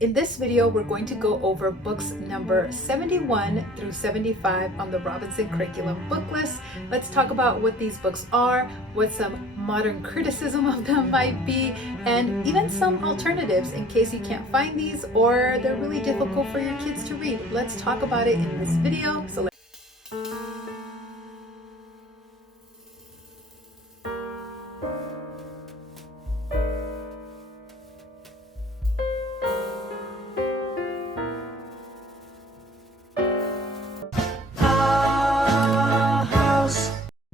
In this video, we're going to go over books number 71 through 75 on the Robinson Curriculum book list. Let's talk about what these books are, what some modern criticism of them might be, and even some alternatives in case you can't find these or they're really difficult for your kids to read. Let's talk about it in this video.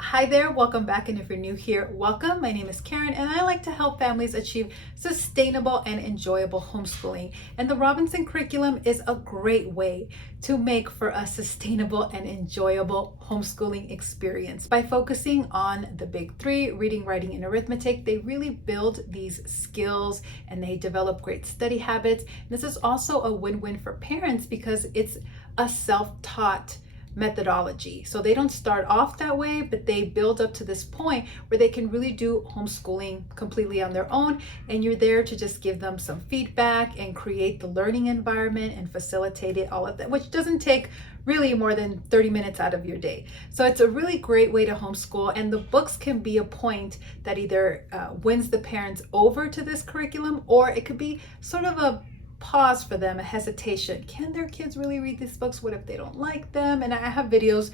Hi there, welcome back, and if you're new here, welcome. My name is Karen and I like to help families achieve sustainable and enjoyable homeschooling. And the Robinson Curriculum is a great way to make for a sustainable and enjoyable homeschooling experience. By focusing on the big three, reading, writing, and arithmetic, they really build these skills and they develop great study habits. This is also a win-win for parents because it's a self-taught methodology. So they don't start off that way, but they build up to this point where they can really do homeschooling completely on their own. And you're there to just give them some feedback and create the learning environment and facilitate it, all of that, which doesn't take really more than 30 minutes out of your day. So it's a really great way to homeschool, and the books can be a point that either wins the parents over to this curriculum, or it could be sort of a pause for them, a hesitation. Can their kids really read these books? What if they don't like them? And I have videos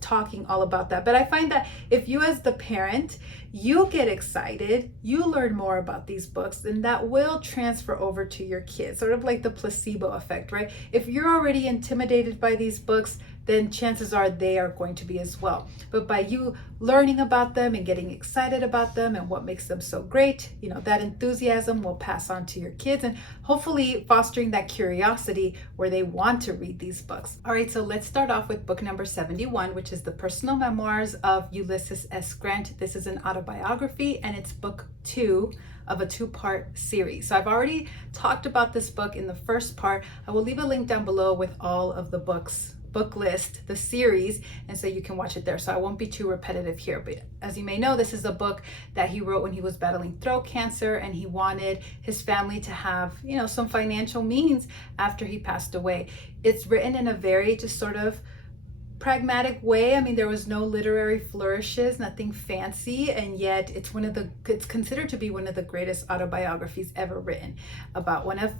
talking all about that. But I find that if you as the parent, you get excited, you learn more about these books, and that will transfer over to your kids, sort of like the placebo effect, right? If you're already intimidated by these books, then chances are they are going to be as well. But by you learning about them and getting excited about them and what makes them so great, that enthusiasm will pass on to your kids and hopefully fostering that curiosity where they want to read these books. All right, so let's start off with book number 71, which is The Personal Memoirs of Ulysses S. Grant. This is an autobiography and it's book 2 of a 2-part series. So I've already talked about this book in the first part. I will leave a link down below with all of the book list, the series, and so you can watch it there. So I won't be too repetitive here, but as you may know, this is a book that he wrote when he was battling throat cancer, and he wanted his family to have, some financial means after he passed away. It's written in a very just sort of pragmatic way. I mean, there was no literary flourishes, nothing fancy, and yet it's considered to be one of the greatest autobiographies ever written about one of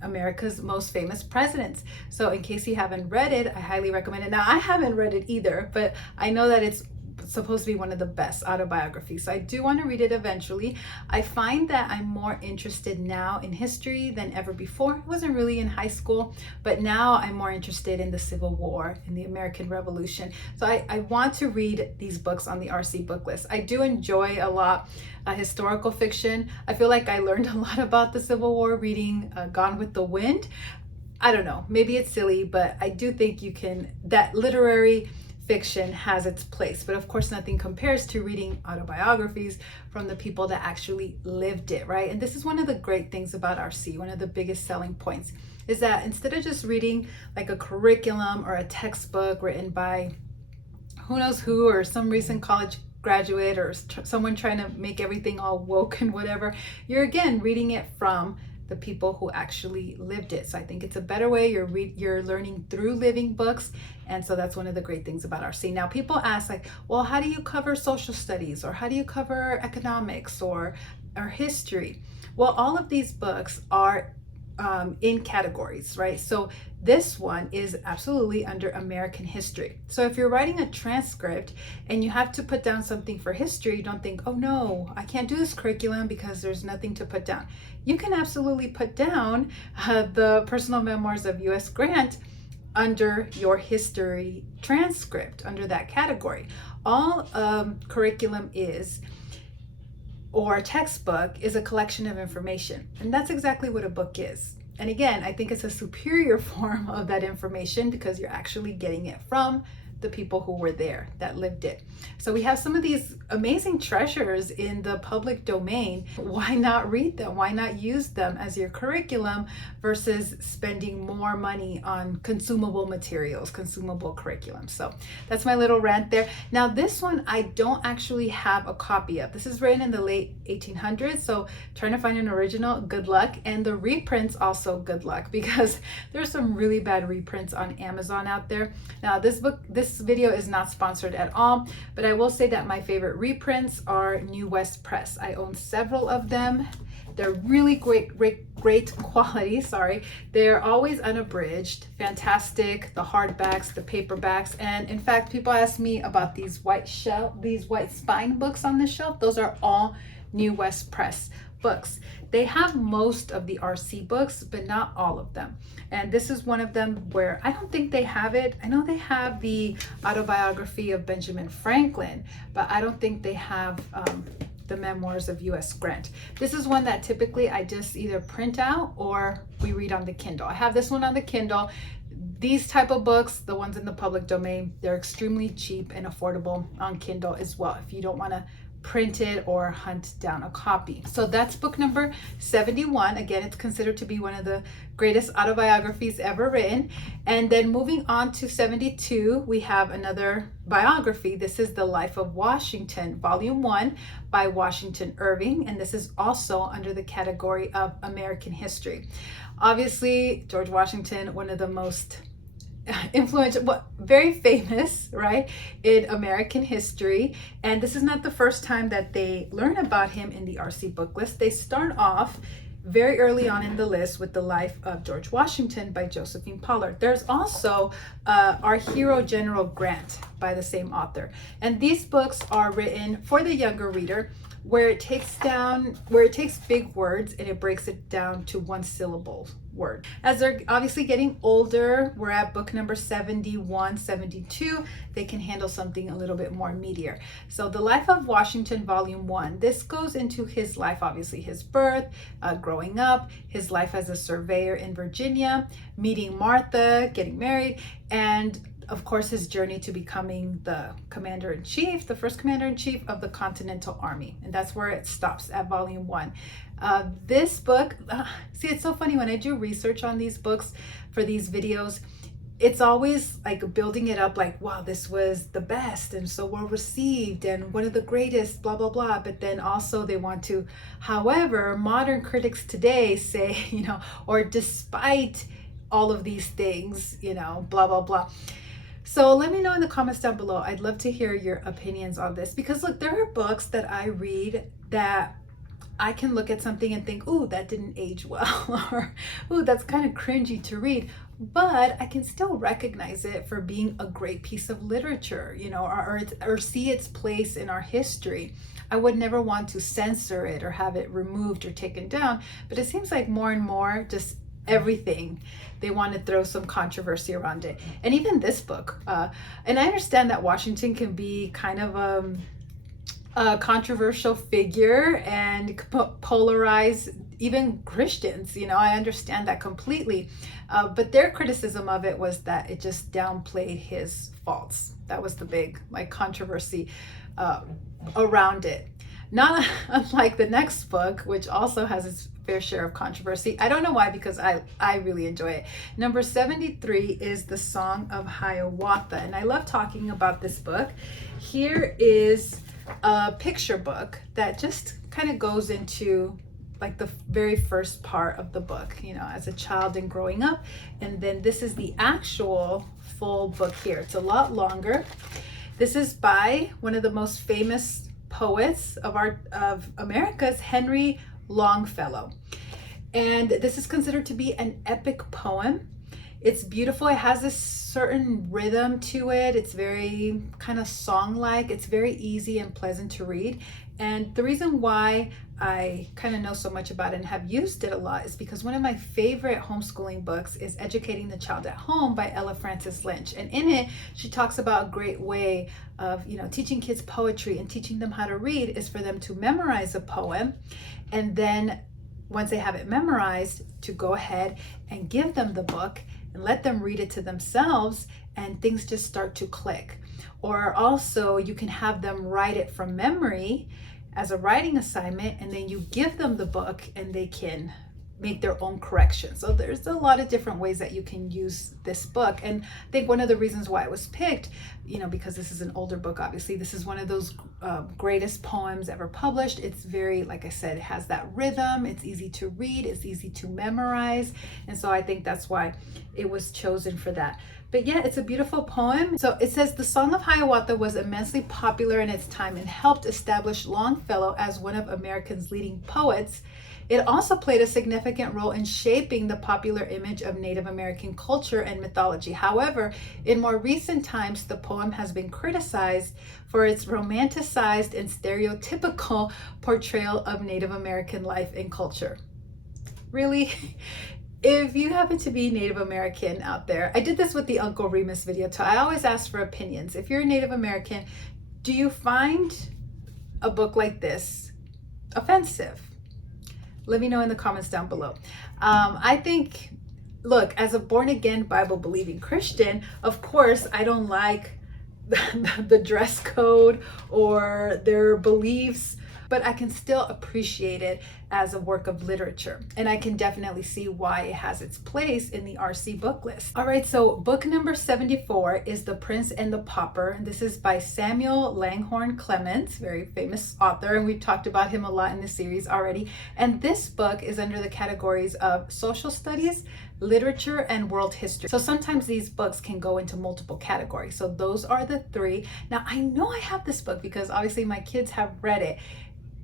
America's most famous presidents. So in case you haven't read it, I highly recommend it. Now, I haven't read it either, but I know that it's supposed to be one of the best autobiographies. So I do want to read it eventually. I find that I'm more interested now in history than ever before. I wasn't really in high school, but now I'm more interested in the Civil War and the American Revolution. So I want to read these books on the RC book list. I do enjoy a lot historical fiction. I feel like I learned a lot about the Civil War reading Gone with the Wind. I don't know, maybe it's silly, but I do think that literary fiction has its place, but of course nothing compares to reading autobiographies from the people that actually lived it, right? And this is one of the great things about RC. One of the biggest selling points is that instead of just reading like a curriculum or a textbook written by who knows who or some recent college graduate or someone trying to make everything all woke and whatever, you're again reading it from the people who actually lived it. So I think it's a better way. You're learning through living books. And so that's one of the great things about RC. Now, people ask like, well, how do you cover social studies, or how do you cover economics or history? Well, all of these books are in categories, right? So this one is absolutely under American history. So if you're writing a transcript and you have to put down something for history, don't think, oh no, I can't do this curriculum because there's nothing to put down. You can absolutely put down the personal memoirs of U.S. Grant under your history transcript, under that category. All curriculum is, or a textbook, is a collection of information. And that's exactly what a book is. And again, I think it's a superior form of that information because you're actually getting it from the people who were there that lived it. So we have some of these amazing treasures in the public domain. Why not read them? Why not use them as your curriculum versus spending more money on consumable materials, consumable curriculum? So that's my little rant there. Now this one I don't actually have a copy of. This is written in the late 1800s, so trying to find an original, good luck. And the reprints also good luck, because there's some really bad reprints on Amazon out there. Now this video is not sponsored at all, but I will say that my favorite reprints are New West Press. I own several of them. They're really great quality, sorry. They're always unabridged, fantastic, the hardbacks, the paperbacks. And in fact, people ask me about these white spine books on the shelf. Those are all New West Press books. They have most of the RC books, but not all of them. And this is one of them where I don't think they have it. I know they have the autobiography of Benjamin Franklin, but I don't think they have the memoirs of U.S. Grant. This is one that typically I just either print out or we read on the Kindle. I have this one on the Kindle. These type of books, the ones in the public domain, they're extremely cheap and affordable on Kindle as well, if you don't want to print it or hunt down a copy. So that's book number 71. Again, it's considered to be one of the greatest autobiographies ever written. And then moving on to 72, we have another biography. This is The Life of Washington, Volume 1 by Washington Irving. And this is also under the category of American history. Obviously, George Washington, one of the most influential, very famous, right, in American history. And this is not the first time that they learn about him in the RC book list. They start off very early on in the list with The Life of George Washington by Josephine Pollard. There's also Our Hero General Grant by the same author. And these books are written for the younger reader, where it takes big words and it breaks it down to one syllable word. As they're obviously getting older, we're at book number 71, 72, they can handle something a little bit more meatier. So The Life of Washington, Volume 1, this goes into his life, obviously his birth, growing up, his life as a surveyor in Virginia, meeting Martha, getting married, and of course, his journey to becoming the commander-in-chief, the first commander-in-chief of the Continental Army. And that's where it stops, at Volume 1. This book, see, it's so funny when I do research on these books for these videos, it's always like building it up like, wow, this was the best and so well received and one of the greatest, blah, blah, blah. But then also they want to, however, modern critics today say, or despite all of these things, blah, blah, blah. So let me know in the comments down below. I'd love to hear your opinions on this, because look, there are books that I read that I can look at something and think, ooh, that didn't age well, or ooh, that's kind of cringy to read, but I can still recognize it for being a great piece of literature, or see its place in our history. I would never want to censor it or have it removed or taken down, but it seems like more and more, just everything, they want to throw some controversy around it. And even this book, and I understand that Washington can be kind of a controversial figure and polarize even Christians, I understand that completely. But their criticism of it was that it just downplayed his faults. That was the big controversy around it. Not unlike the next book, which also has its fair share of controversy. I don't know why, because I really enjoy it. Number 73 is The Song of Hiawatha, and I love talking about this book. Here is a picture book that just kind of goes into like the very first part of the book, as a child and growing up. And then this is the actual full book here. It's a lot longer. This is by one of the most famous poets of America's, Henry Longfellow. And this is considered to be an epic poem. It's beautiful. It has this certain rhythm to it. It's very kind of song-like. It's very easy and pleasant to read. And the reason why I kind of know so much about it and have used it a lot is because one of my favorite homeschooling books is Educating the Child at Home by Ella Francis Lynch. And in it, she talks about a great way of, teaching kids poetry and teaching them how to read is for them to memorize a poem. And then once they have it memorized, to go ahead and give them the book and let them read it to themselves, and things just start to click. Or also you can have them write it from memory as a writing assignment, and then you give them the book and they can make their own corrections. So there's a lot of different ways that you can use this book. And I think one of the reasons why it was picked, because this is an older book, obviously, this is one of those greatest poems ever published. It's very, like I said, it has that rhythm. It's easy to read. It's easy to memorize. And so I think that's why it was chosen for that. But yeah, it's a beautiful poem. So it says, the Song of Hiawatha was immensely popular in its time and helped establish Longfellow as one of America's leading poets. It also played a significant role in shaping the popular image of Native American culture and mythology. However, in more recent times, the poem has been criticized for its romanticized and stereotypical portrayal of Native American life and culture. Really? If you happen to be Native American out there, I did this with the Uncle Remus video too. I always ask for opinions. If you're a Native American, do you find a book like this offensive? Let me know in the comments down below. I think, look, as a born-again Bible-believing Christian, of course, I don't like the dress code or their beliefs, but I can still appreciate it as a work of literature. And I can definitely see why it has its place in the RC book list. All right, so book number 74 is The Prince and the Pauper. This is by Samuel Langhorne Clemens, very famous author, and we've talked about him a lot in this series already. And this book is under the categories of social studies, literature, and world history. So sometimes these books can go into multiple categories. So those are the three. Now I know I have this book because obviously my kids have read it,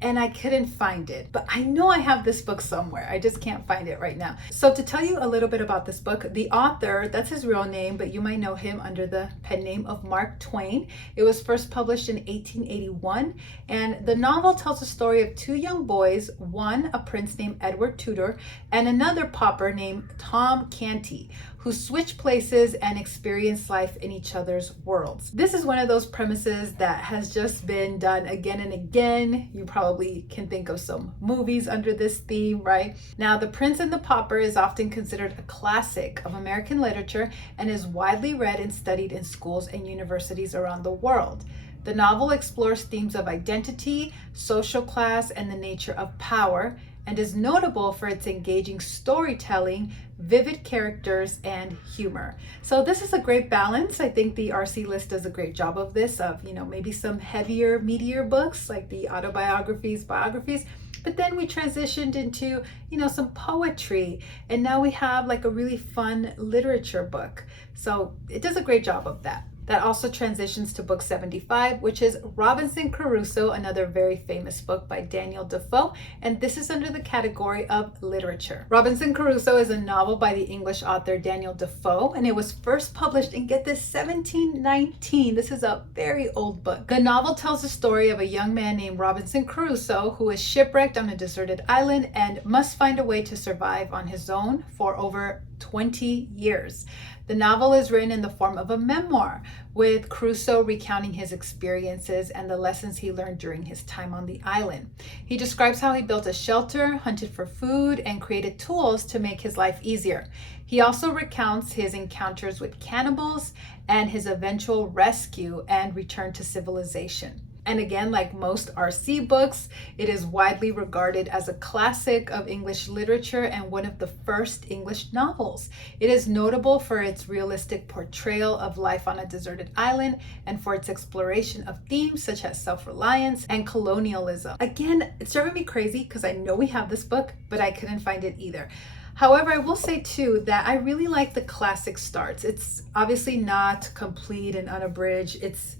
and I couldn't find it, but I know I have this book somewhere. I just can't find it right now. So to tell you a little bit about this book, the author, that's his real name, but you might know him under the pen name of Mark Twain. It was first published in 1881, and the novel tells the story of two young boys, one a prince named Edward Tudor, and another pauper named Tom Canty, who switch places and experience life in each other's worlds. This is one of those premises that has just been done again and again. You probably can think of some movies under this theme, right? Now, The Prince and the Pauper is often considered a classic of American literature and is widely read and studied in schools and universities around the world. The novel explores themes of identity, social class, and the nature of power, and is notable for its engaging storytelling, vivid characters, and humor. So this is a great balance. I think the RC list does a great job of this, of, maybe some heavier, meatier books like the autobiographies, biographies, but then we transitioned into, some poetry, and now we have like a really fun literature book. So it does a great job of that. That also transitions to book 75, which is Robinson Crusoe, another very famous book by Daniel Defoe, and this is under the category of literature. Robinson Crusoe is a novel by the English author Daniel Defoe, and it was first published in, get this, 1719. This is a very old book. The novel tells the story of a young man named Robinson Crusoe who is shipwrecked on a deserted island and must find a way to survive on his own for over 20 years. The novel is written in the form of a memoir, with Crusoe recounting his experiences and the lessons he learned during his time on the island. He describes how he built a shelter, hunted for food, and created tools to make his life easier. He also recounts his encounters with cannibals and his eventual rescue and return to civilization. And again, like most RC books, it is widely regarded as a classic of English literature and one of the first English novels. It is notable for its realistic portrayal of life on a deserted island and for its exploration of themes such as self-reliance and colonialism. Again, it's driving me crazy because I know we have this book, but I couldn't find it either. However, I will say too that I really like the classic starts. It's obviously not complete and unabridged. It's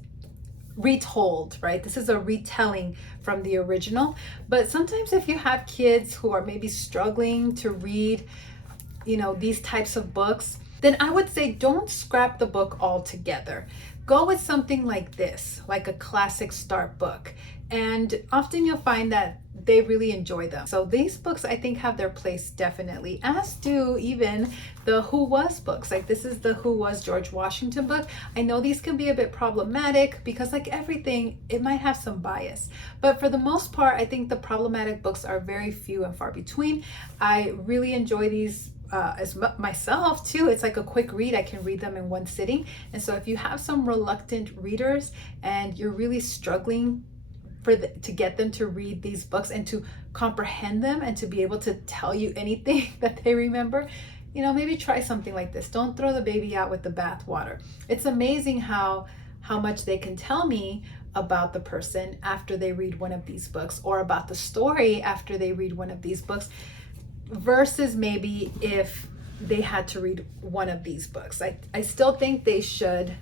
retold, right? This is a retelling from the original. But sometimes if you have kids who are maybe struggling to read, these types of books, then I would say don't scrap the book altogether. Go with something like this, like a classic start book. And often you'll find that they really enjoy them. So these books, I think, have their place definitely, as do even the Who Was books. Like this is the Who Was George Washington book. I know these can be a bit problematic because, like everything, it might have some bias. But for the most part, I think the problematic books are very few and far between. I really enjoy these myself too. It's like a quick read. I can read them in one sitting. And so if you have some reluctant readers and you're really struggling to get them to read these books and to comprehend them and to be able to tell you anything that they remember, maybe try something like this. Don't throw the baby out with the bathwater. It's amazing how much they can tell me about the person after they read one of these books, or about the story after they read one of these books, versus maybe if they had to read one of these books. I still think they should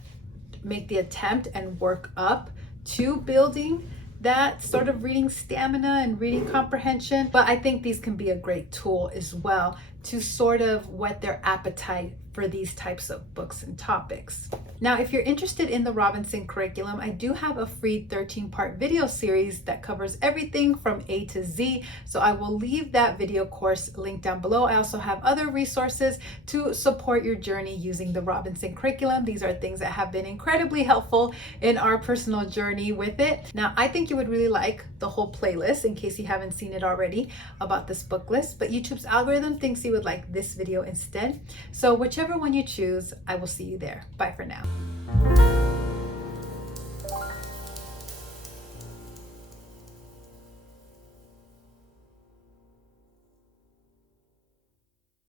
make the attempt and work up to building that sort of reading stamina and reading comprehension. But I think these can be a great tool as well to sort of whet their appetite for these types of books and topics. Now, if you're interested in the Robinson curriculum, I do have a free 13-part video series that covers everything from A to Z. So I will leave that video course linked down below. I also have other resources to support your journey using the Robinson curriculum. These are things that have been incredibly helpful in our personal journey with it. Now, I think you would really like the whole playlist, in case you haven't seen it already, about this book list, but YouTube's algorithm thinks you would like this video instead. So whichever one you choose, I will see you there. Bye for now.